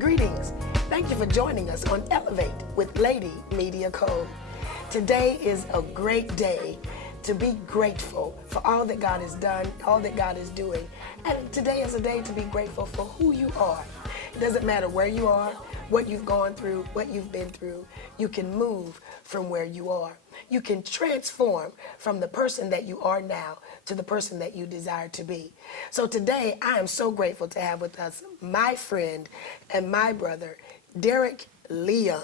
Greetings. Thank you for joining us on Elevate with Lady Media Code. Today is a great day to be grateful for all that God has done, all that God is doing. And today is a day to be grateful for who you are. It doesn't matter where you are, what you've gone through, what you've been through. You can move from where you are. You can transform from the person that you are now to the person that you desire to be. So today, I am so grateful to have with us my friend and my brother, Derrick Leon.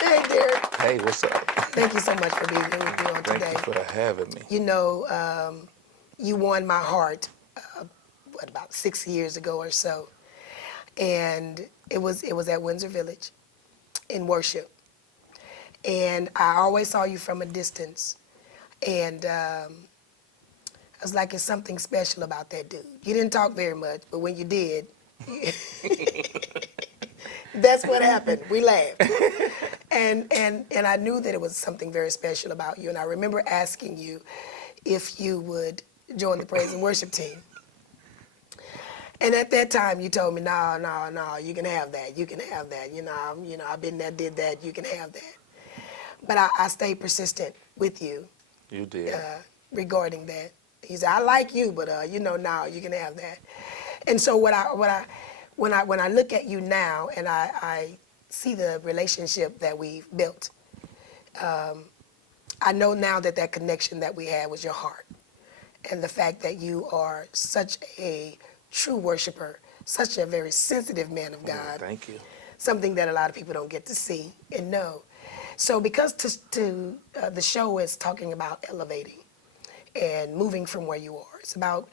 Hey, Derrick. Hey, what's up? Thank you so much for being here with me on today. Thank you for having me. You know, you won my heart, about 6 years ago or so. And it was at Windsor Village in worship. And I always saw you from a distance. And I was like, it's something special about that dude. You didn't talk very much, but when you did, that's what happened. We laughed. And I knew that it was something very special about you. And I remember asking you if you would join the praise and worship team. And at that time, you told me, no, you can have that. You can have that. I've been there, did that. You can have that. But I stayed persistent with you. You did. Regarding that. He said, I like you, but no, you can have that. And so when I look at you now and I see the relationship that we've built, I know now that connection that we had was your heart. And the fact that you are such a true worshiper, such a very sensitive man of God. Thank you. Something that a lot of people don't get to see and know. So because the show is talking about elevating and moving from where you are, it's about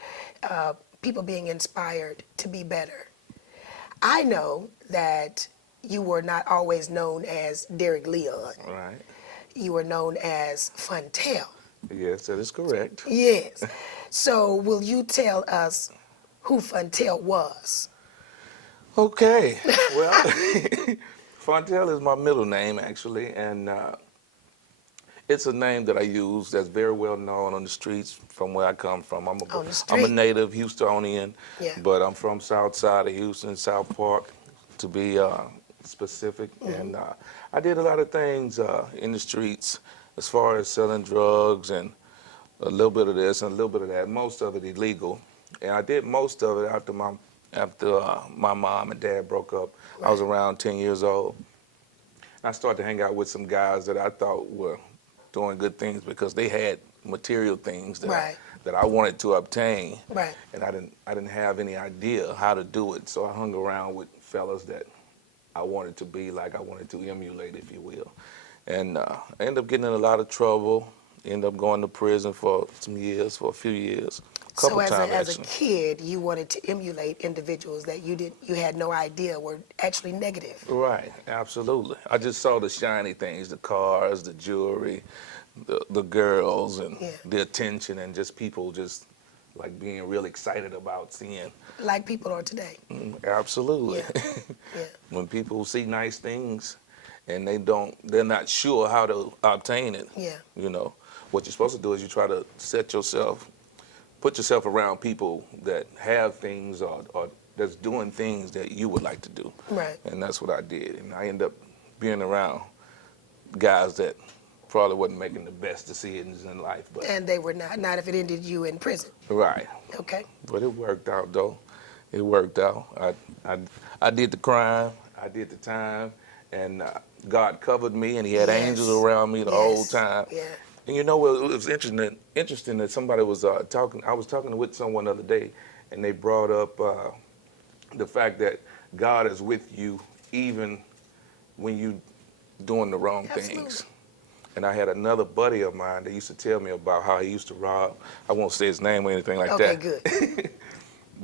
people being inspired to be better. I know that you were not always known as Derrick Leon. Right. You were known as Fontel. Yes, that is correct. Yes. So will you tell us who Fontel was? Okay. Well, Fontel is my middle name, actually, and it's a name that I use that's very well known on the streets from where I come from. I'm a native Houstonian, yeah. But I'm from south side of Houston, South Park, to be specific. Mm-hmm. And I did a lot of things in the streets as far as selling drugs and a little bit of this and a little bit of that, most of it illegal. And I did most of it after my mom and dad broke up. Right. I was around 10 years old. I started to hang out with some guys that I thought were doing good things because they had material things that right. that I wanted to obtain. Right. And I didn't have any idea how to do it. So I hung around with fellas that I wanted to be like, I wanted to emulate, if you will. And I ended up getting in a lot of trouble. Ended up going to prison for some years, for a few years. So as a kid, you wanted to emulate individuals that you had no idea were actually negative. Right, absolutely. I just saw the shiny things, the cars, the jewelry, the girls, and yeah. The attention, and just people just like being real excited about seeing. Like people are today. Absolutely. Yeah. Yeah. When people see nice things and they're not sure how to obtain it. Yeah. What you're supposed to do is you try to put yourself around people that have things or that's doing things that you would like to do. Right. And that's what I did. And I ended up being around guys that probably wasn't making the best decisions in life. And they were not if it ended you in prison. Right. Okay. But it worked out, though. It worked out. I did the crime. I did the time. And God covered me, and he had yes. angels around me the yes. whole time. Yeah. And it was interesting that somebody was talking. I was talking with someone the other day, and they brought up the fact that God is with you even when you doing the wrong Absolutely. things. And I had another buddy of mine that used to tell me about how he used to rob. I won't say his name or anything like that. Okay, good.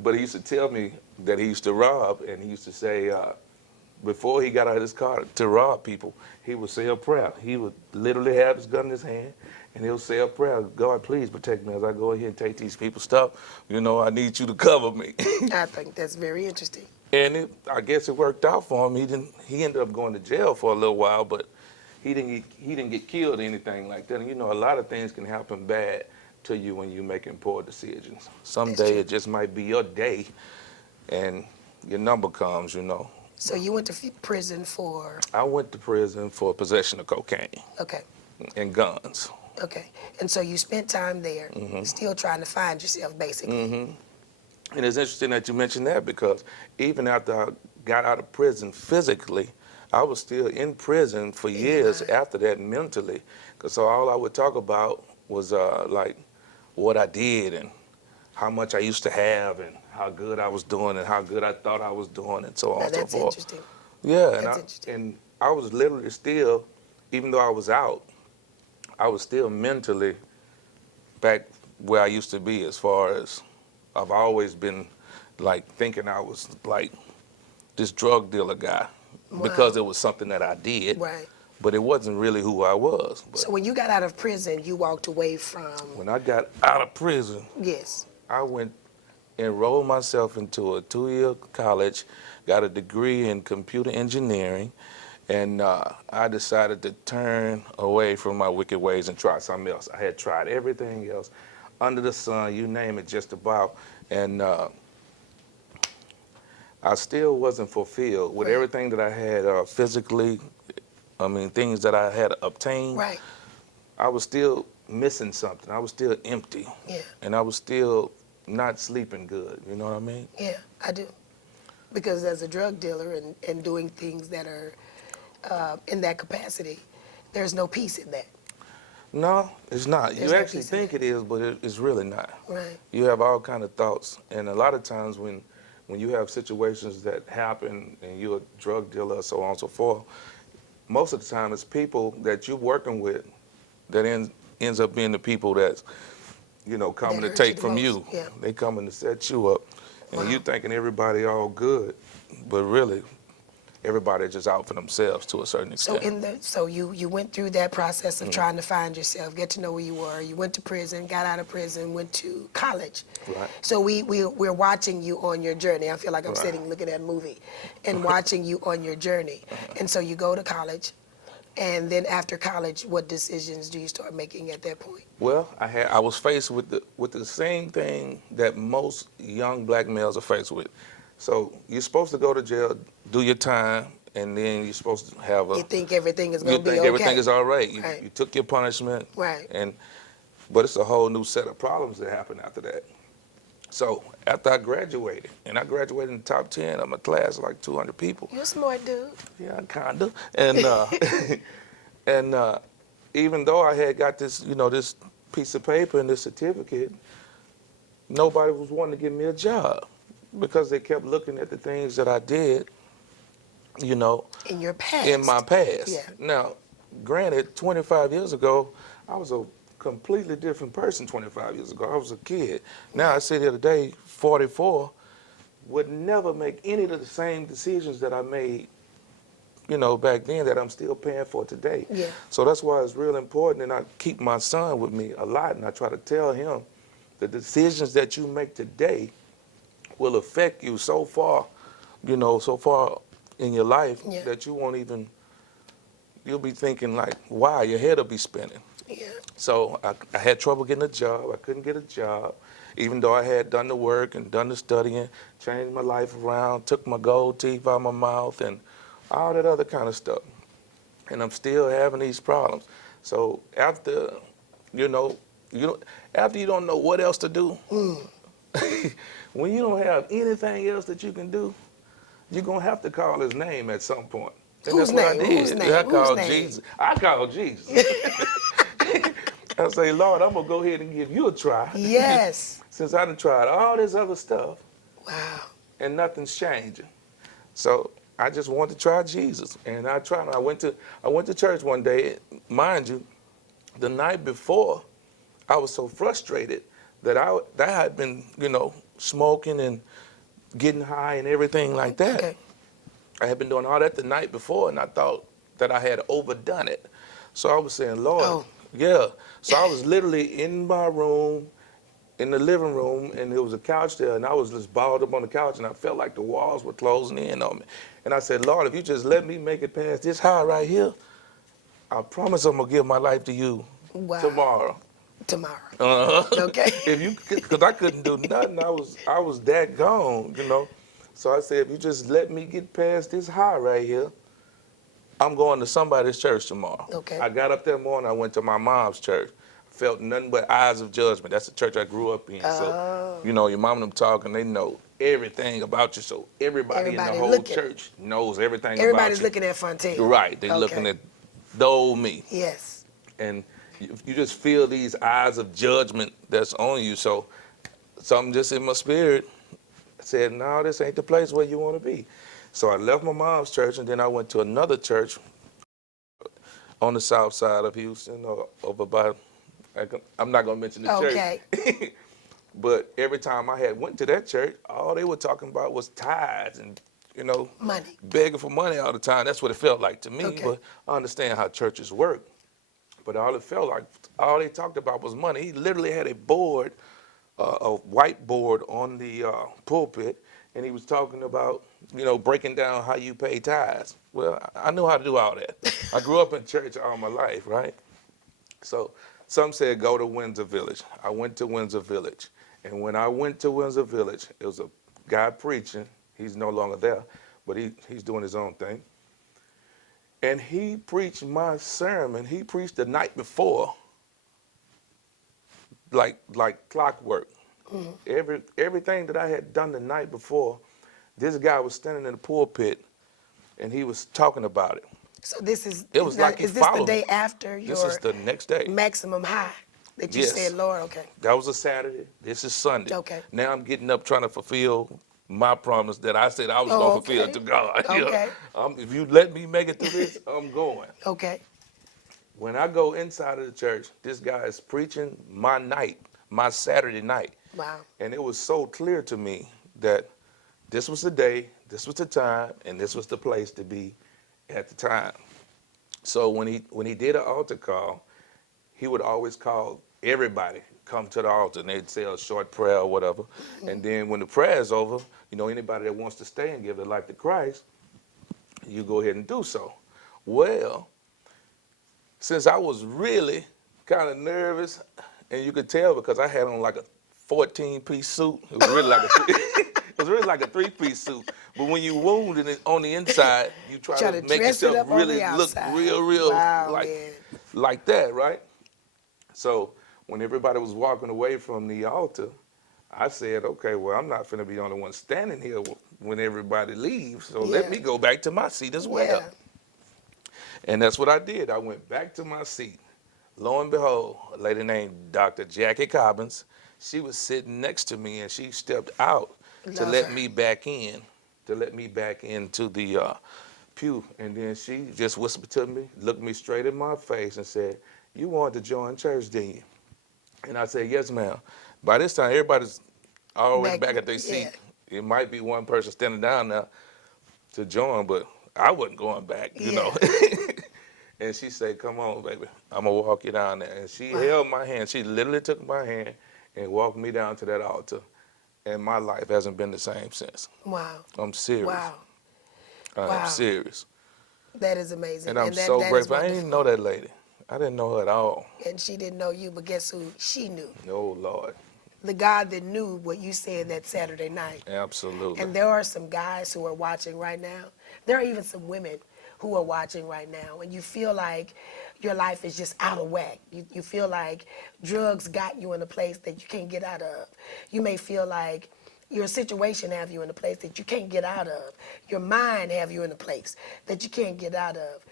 But he used to tell me that he used to rob, and he used to say, before he got out of his car to rob people, he would say a prayer. He would literally have his gun in his hand, and he'll say a prayer. God, please protect me as I go ahead and take these people's stuff. I need you to cover me. I think that's very interesting. And I guess it worked out for him. He ended up going to jail for a little while, but he didn't get killed or anything like that. And a lot of things can happen bad to you when you're making poor decisions. Someday it just might be your day, and your number comes, you know. So you went to prison for, I went to prison for possession of cocaine okay, and guns. okay. And so you spent time there, still trying to find yourself, basically. And it's interesting that you mentioned that because even after I got out of prison physically, I was still in prison for In your years mind. after that mentally. Cause so all I would talk about was like what I did and how much I used to have and how good I was doing and how good I thought I was doing and so on Now and so that's forth. interesting. Yeah, That's interesting. and I was literally still, even though I was out, I was still mentally back where I used to be as far as I've always been like thinking I was like this drug dealer guy because Wow. it was something that I did, Right. but it wasn't really who I was. But So when you got out of prison, you walked away from, when I got out of prison, yes. I went enrolled myself into a 2-year college, got a degree in computer engineering, and I decided to turn away from my wicked ways and try something else. I had tried everything else under the sun, you name it, just about, and I still wasn't fulfilled with Right. everything that I had physically. I mean, things that I had obtained. Right. I was still missing something. I was still empty, Yeah. and I was still not sleeping good. You know what I mean? Yeah, I do. Because as a drug dealer and doing things that are in that capacity, there's no peace in that. No, it's not. There's You no actually peace in think that. it is, but it's really not. Right. You have all kind of thoughts, and a lot of times when you have situations that happen and you're a drug dealer, so on and so forth, most of the time it's people that you're working with that ends up being the people that's, you know, coming That to hurt you take the from most. you. Yeah. They coming to set you up, and Wow. you thinking everybody all good, but really everybody just out for themselves to a certain So extent. so you went through that process of trying to find yourself, get to know where you were. You went to prison, got out of prison, went to college. Right. So we're watching you on your journey. I feel like I'm Right. sitting looking at a movie and watching you on your journey. And so you go to college, and then after college, what decisions do you start making at that point? Well, I was faced with the same thing that most young black males are faced with. So you're supposed to go to jail, do your time, and then you're supposed to have You think everything is you gonna be think everything okay. is all right. You Right. you took your punishment, Right. but it's a whole new set of problems that happen after that. So after I graduated, and I graduated in the top 10 of my class, like 200 people. You're a smart dude. Yeah, kinda. And and even though I had got this, you know, this piece of paper and this certificate, nobody was wanting to give me a job because they kept looking at the things that I did, you know, In your past. in my past. Yeah. Now, granted, 25 years ago, I was a completely different person 25 years ago. I was a kid. Now I sit here today, 44, would never make any of the same decisions that I made, you know, back then that I'm still paying for today. Yeah. So that's why it's real important, and I keep my son with me a lot, and I try to tell him the decisions that you make today will affect you so far, you know, so far in your life Yeah. that you won't even, you'll be thinking like, wow, your head will be spinning. Yeah. So I had trouble getting a job. I couldn't get a job, even though I had done the work and done the studying, changed my life around, took my gold teeth out of my mouth, and all that other kind of stuff. And I'm still having these problems. So after, you know, after you don't know what else to do, when you don't have anything else that you can do, you're gonna have to call his name at some point. And Whose that's what I name? did. Whose name? I Whose called name? Jesus. I called Jesus. I say, Lord, I'm gonna go ahead and give you a try. Yes. Since I done tried all this other stuff Wow. and nothing's changing. So I just wanted to try Jesus. And I tried. I went to church one day. Mind you, the night before, I was so frustrated that I had been, you know, smoking and getting high and everything like that. Okay. I had been doing all that the night before, and I thought that I had overdone it. So I was saying, Lord, Oh. yeah. So I was literally in my room, in the living room, and there was a couch there, and I was just balled up on the couch, and I felt like the walls were closing in on me. And I said, Lord, if you just let me make it past this high right here, I promise I'm gonna give my life to you Wow. tomorrow. Tomorrow. Uh-huh. Okay. Because I couldn't do nothing. I was that gone, you know. So I said, if you just let me get past this high right here, I'm going to somebody's church tomorrow. Okay. I got up that morning, I went to my mom's church. Felt nothing but eyes of judgment. That's the church I grew up in. So, you know, your mom and them talking, they know everything about you. So everybody in the whole looking. church knows everything about you. Everybody's looking at Fontaine. Right, they Okay. looking at the old me. Yes. And you just feel these eyes of judgment that's on you. So something just in my spirit said, no, this ain't the place where you want to be. So I left my mom's church, and then I went to another church on the south side of Houston, over by, I'm not going to mention the Okay. church. But every time I had went to that church, all they were talking about was tithes and, you know, Money. begging for money all the time. That's what it felt like to me. Okay. But I understand how churches work. But all it felt like, all they talked about was money. He literally had a board, a whiteboard on the pulpit, and he was talking about, you know, breaking down how you pay tithes. Well, I knew how to do all that. I grew up in church all my life, right? So some said go to Windsor Village. I went to Windsor Village. And when I went to Windsor Village, it was a guy preaching. He's no longer there, but he's doing his own thing. And he preached my sermon. He preached the night before, like clockwork. Mm-hmm. Everything that I had done the night before, this guy was standing in the pulpit, and he was talking about it. So this is, It was like he is this the followed day me. after your This is the next day. maximum high that you Yes. said, Lord, okay. That was a Saturday. This is Sunday. Okay. Now I'm getting up trying to fulfill my promise that I said I was going to fulfill to God. You know, Okay. if you let me make it through this, I'm going. Okay. When I go inside of the church, this guy is preaching my night, my Saturday night. Wow. And it was so clear to me that this was the day, this was the time, and this was the place to be at the time. So when he did an altar call, he would always call everybody come to the altar, and they'd say a short prayer or whatever. Mm-hmm. And then when the prayer is over, you know, anybody that wants to stay and give their life to Christ, you go ahead and do so. Well, since I was really kind of nervous, and you could tell because I had on like a 14-piece suit. It was really like it was really like a 3-piece suit. But when you wounded it on the inside, you try to make yourself really look real, wow, like that, right? So when everybody was walking away from the altar, I said, okay, well, I'm not finna be the only one standing here when everybody leaves, so let me go back to my seat as well. Yeah. And that's what I did. I went back to my seat. Lo and behold, a lady named Dr. Jackie Cobbins, she was sitting next to me, and she stepped out to let me back in, into the pew. And then she just whispered to me, looked me straight in my face and said, you wanted to join church, didn't you? And I said, yes, ma'am. By this time, everybody's already back at their seat. Yeah. It might be one person standing down there to join, but I wasn't going back, you know. And she said, come on, baby, I'm going to walk you down there. And she held my hand. She literally took my hand and walked me down to that altar. And my life hasn't been the same since. Wow. I'm serious. Wow. I'm serious. That is amazing. And I'm so grateful. I didn't even know that lady. I didn't know her at all. And she didn't know you, but guess who she knew? Oh, Lord. The God that knew what you said that Saturday night. Absolutely. And there are some guys who are watching right now. There are even some women who are watching right now, and you feel like your life is just out of whack. You feel like drugs got you in a place that you can't get out of. You may feel like your situation have you in a place that you can't get out of. Your mind have you in a place that you can't get out of.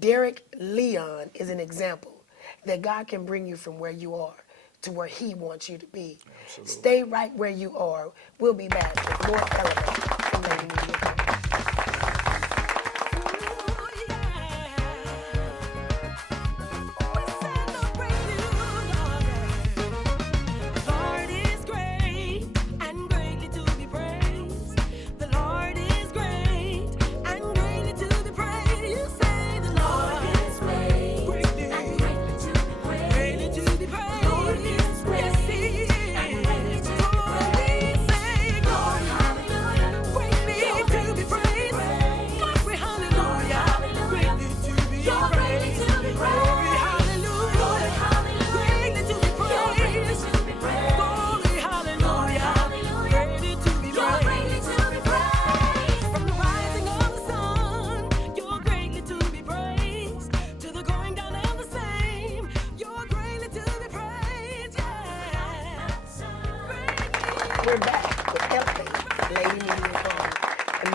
Derrick Leon is an example that God can bring you from where you are to where he wants you to be. Absolutely. Stay right where you are. We'll be back with more Elevate from Lady Media.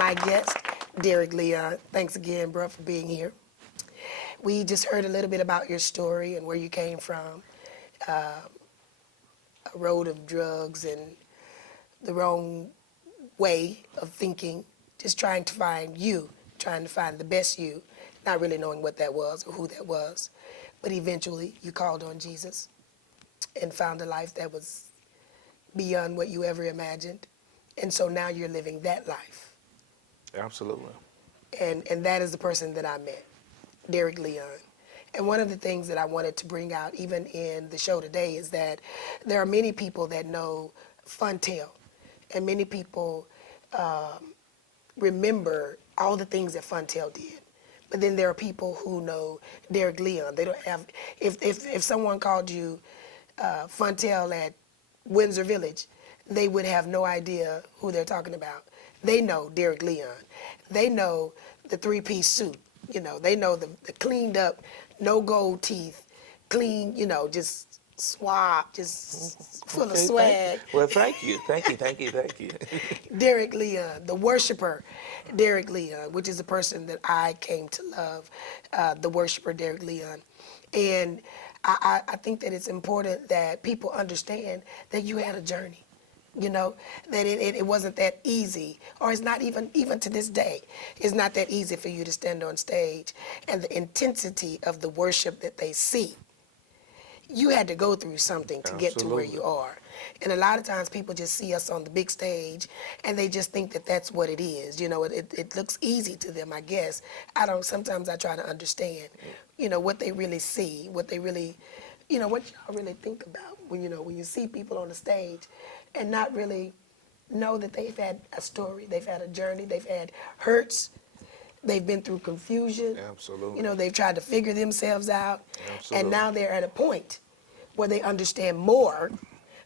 my guest, Derrick Leon. Thanks again, bro, for being here. We just heard a little bit about your story and where you came from, a road of drugs and the wrong way of thinking, just trying to find you, trying to find the best you, not really knowing what that was or who that was. But eventually you called on Jesus and found a life that was beyond what you ever imagined. And so now you're living that life. Absolutely. And that is the person that I met, Derrick Leon. And one of the things that I wanted to bring out, even in the show today, is that there are many people that know Funtail, and many people remember all the things that Funtail did. But then there are people who know Derrick Leon. They don't have. If someone called you Funtail at Windsor Village, they would have no idea who they're talking about. They know Derrick Leon. They know the three-piece suit. You know, they know the cleaned up, no gold teeth, clean, you know, just suave, just full of swag. Well, thank you. Thank you. Thank you. Thank you. Derrick Leon, the worshiper, Derrick Leon, which is the person that I came to love, the worshiper Derrick Leon. And I think that it's important that people understand that you had a journey. You know, that it wasn't that easy, or it's not even to this day, it's not that easy for you to stand on stage, and the intensity of the worship that they see. You had to go through something to get to where you are. And a lot of times people just see us on the big stage and they just think that that's what it is. You know, it looks easy to them, I guess. Sometimes I try to understand, you know, what they really see, what they really, you know, what y'all really think about when, you know, when you see people on the stage and not really know that they've had a story, they've had a journey, they've had hurts, they've been through confusion. Absolutely. You know, they've tried to figure themselves out. Absolutely. And now they're at a point where they understand more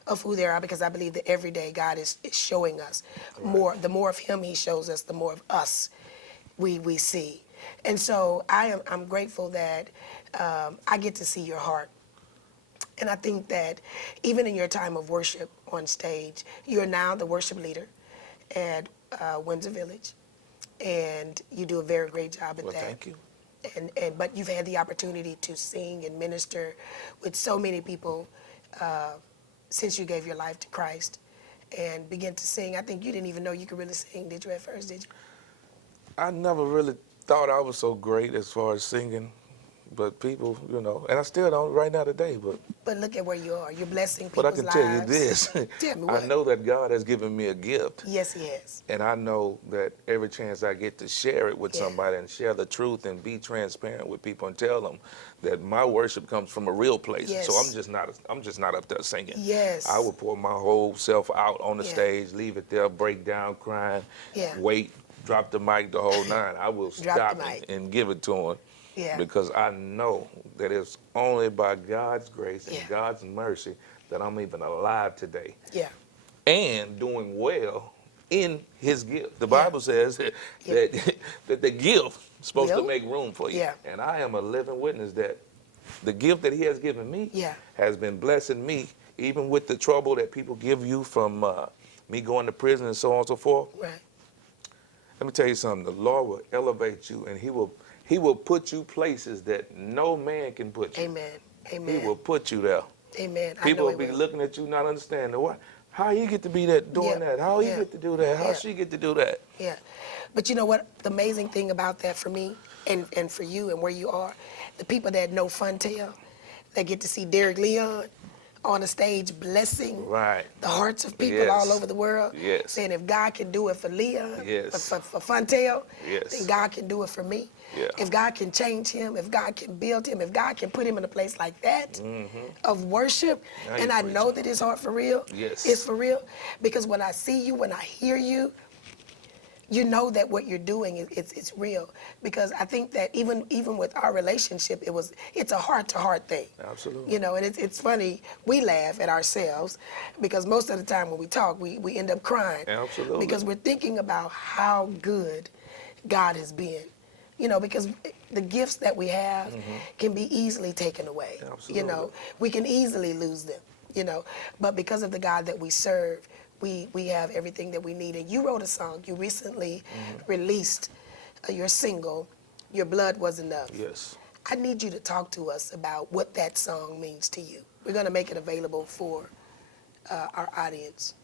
of who they are, because I believe that every day God is showing us more. The more of him he shows us, the more of us we see. And so I'm grateful that I get to see your heart. And I think that even in your time of worship on stage, you're now the worship leader at Windsor Village, and you do a very great job at Well, that. thank you. But you've had the opportunity to sing and minister with so many people since you gave your life to Christ and begin to sing. I think you didn't even know you could really sing, did you, at first, did you? I never really thought I was so great as far as singing, but people, you know, and I still don't right now today, But look at where you are. You're blessing but I people's can lives. tell you this. Tell me I what. know that God has given me a gift. Yes, he has. And I know that every chance I get to share it with Yeah. somebody and share the truth and be transparent with people and tell them that my worship comes from a real place. Yes. So I'm just not up there singing. Yes. I will pour my whole self out on the Yeah. stage, leave it there, break down, crying, Yeah. wait, drop the mic, the whole nine. I will Drop stop the it mic. and give it to them. Yeah. Because I know that it's only by God's grace and Yeah. God's mercy that I'm even alive today Yeah. and doing well in his gift. The Yeah. Bible says that, Yeah. that the gift is supposed to Will? make room for you. Yeah. And I am a living witness that the gift that he has given me Yeah. has been blessing me, even with the trouble that people give you from me going to prison and so on and so forth. Right. Let me tell you something. The Lord will elevate you, and he will put you places that no man can put you. Amen. Amen. He will put you there. Amen. People I know will be he will. looking at you, not understanding what. How you get to be that doing Yeah. that? How he Yeah. get to do that? How Yeah. she get to do that? Yeah. But you know what? The amazing thing about that for me and for you and where you are, the people that know Funtail, that get to see Derrick Leon on a stage blessing Right. the hearts of people all Yes. over the world, Yes. saying if God can do it for Leon, Yes. for Funtail, Yes. then God can do it for me. Yeah. If God can change him, if God can build him, if God can put him in a place like that of worship, Now and you're I know preaching. that his heart for real, Yes. it's for real, because when I see you, when I hear you, you know that what you're doing it's real. Because I think that even with our relationship, it's a heart-to-heart thing. Absolutely. You know, and it's funny, we laugh at ourselves because most of the time when we talk, we end up crying. Absolutely. Because we're thinking about how good God has been. You know, because the gifts that we have can be easily taken away. Absolutely. You know, we can easily lose them, you know. But because of the God that we serve, we have everything that we need. And you wrote a song. You recently released your single, Your Blood Was Enough. Yes. I need you to talk to us about what that song means to you. We're going to make it available for our audience.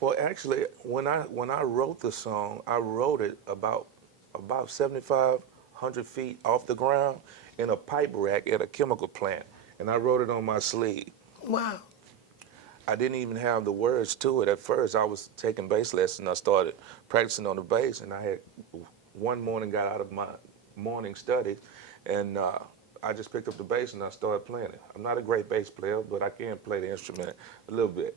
Well, actually, when I wrote the song, I wrote it about 7,500 feet off the ground in a pipe rack at a chemical plant, and I wrote it on my sleeve. Wow. I didn't even have the words to it at first. I was taking bass lessons. I started practicing on the bass, and I had one morning got out of my morning study, and I just picked up the bass and I started playing it. I'm not a great bass player, but I can play the instrument a little bit.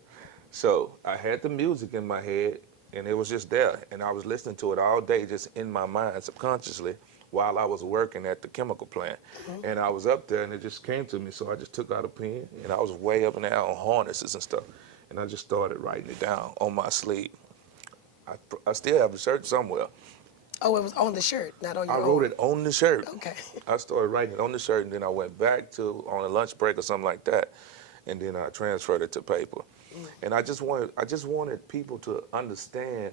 So I had the music in my head, and it was just there, and I was listening to it all day, just in my mind, subconsciously, while I was working at the chemical plant. And I was up there, and it just came to me, so I just took out a pen, and I was way up in there on harnesses and stuff, and I just started writing it down on my sleeve. I still have the shirt somewhere. Oh, it was on the shirt, not on your I own. wrote it on the shirt. Okay. I started writing it on the shirt, and then I went back to on a lunch break or something like that, and then I transferred it to paper. And I just wanted people to understand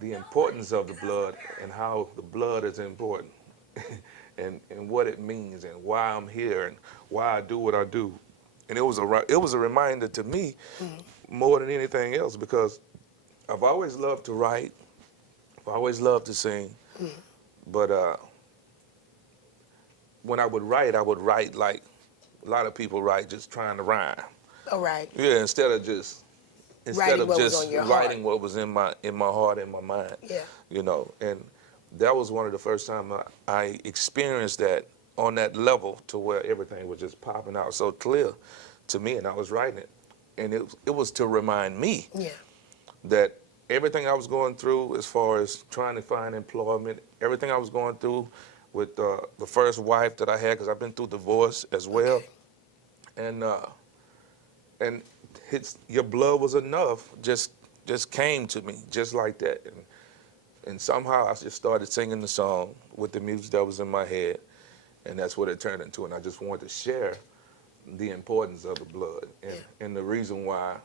the importance of the blood and how the blood is important, and what it means and why I'm here and why I do what I do. And it was a reminder to me more than anything else, because I've always loved to write. I always loved to sing, but when I would write like a lot of people write, just trying to rhyme. All right. Yeah, instead of just Writing what was on your writing heart. what was in my heart and my mind. Yeah. You know, and that was one of the first times I experienced that on that level, to where everything was just popping out so clear to me, and I was writing it, and it was to remind me that everything I was going through, as far as trying to find employment, everything I was going through with the first wife that I had, because I've been through divorce as well, and your blood was enough just came to me just like that, and somehow I just started singing the song with the music that was in my head, and that's what it turned into. And I just wanted to share the importance of the blood and the reason why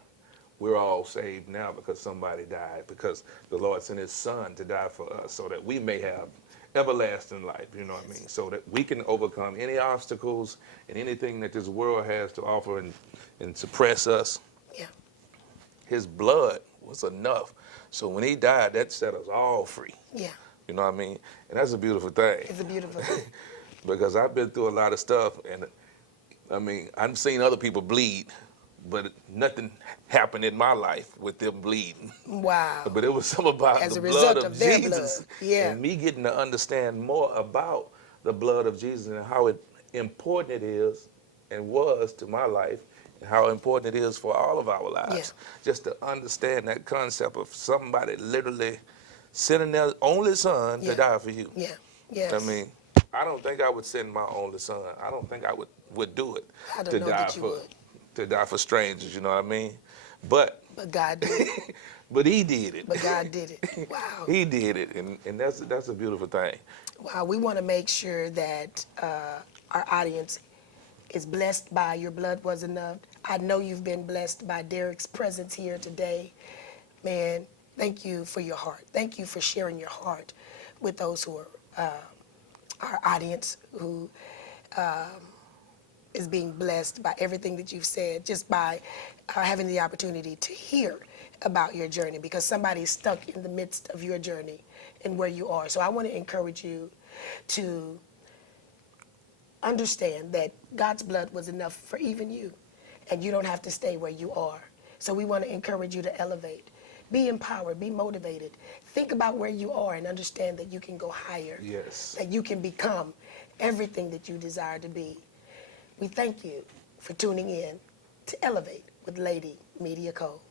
we're all saved now, because somebody died, because the Lord sent his son to die for us so that we may have everlasting life, you know what I mean? So that we can overcome any obstacles and anything that this world has to offer and suppress us. Yeah. His blood was enough. So when he died, that set us all free. Yeah. You know what I mean? And that's a beautiful thing. It's a beautiful thing. Because I've been through a lot of stuff, and I mean, I've seen other people bleed, but nothing happened in my life with them bleeding. Wow. But it was something about As the a blood result of of their Jesus. blood. Yeah. And me getting to understand more about the blood of Jesus and how important it is and was to my life, and how important it is for all of our lives. Just to understand that concept of somebody literally sending their only son to die for you. Yeah. Yes. I mean, I don't think I would send my only son. I don't think I would do it I don't know that you would. to die for strangers, you know what I mean? But God did it. but he did it. But God did it. Wow. He did it, and that's a beautiful thing. Wow. We want to make sure that our audience is blessed by Your Blood Was Enough. I know you've been blessed by Derrick's presence here today. Man, thank you for your heart. Thank you for sharing your heart with those who are our audience, who is being blessed by everything that you've said, just by having the opportunity to hear about your journey, because somebody's stuck in the midst of your journey and where you are. So I want to encourage you to understand that God's blood was enough for even you, and you don't have to stay where you are. So we want to encourage you to elevate. Be empowered, be motivated. Think about where you are and understand that you can go higher. Yes. That you can become everything that you desire to be. We thank you for tuning in to Elevate with Lady Media Cole.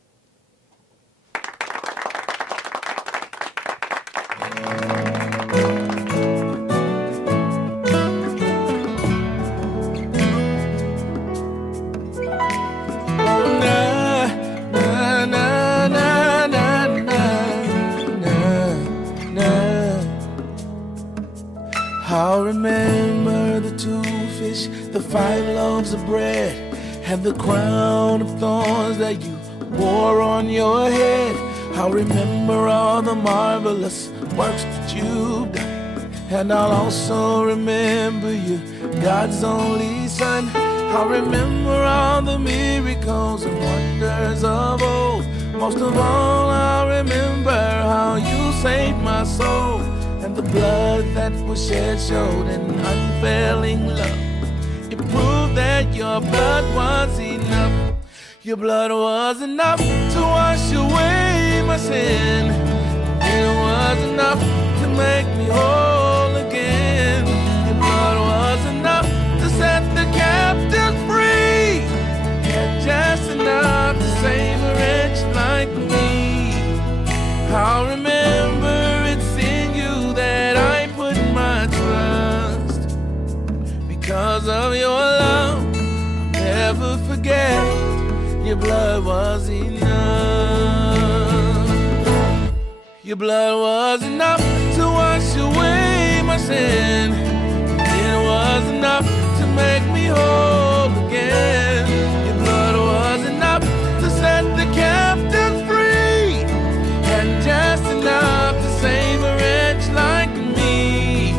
I'll remember the 2 fish, the 5 loaves of bread, and the crown of thorns that you war on your head. I'll remember all the marvelous works that you've done. And I'll also remember you, God's only Son. I'll remember all the miracles and wonders of old. Most of all, I'll remember how you saved my soul. And the blood that was shed showed an unfailing love. It proved that your blood was enough. Your blood was enough to wash away my sin. It was enough to make me whole again. Your blood was enough to set the captives free, and just enough to save a wretch like me. I'll remember it's in you that I put my trust. Because of your love, I'll never forget. Your blood was enough. Your blood was enough to wash away my sin. It was enough to make me whole again. Your blood was enough to set the captives free, and just enough to save a wretch like me.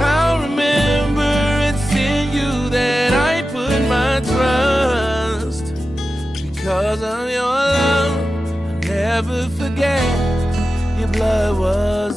I'll remember it's in you that I put my trust. Because of your love, I'll never forget. Your blood was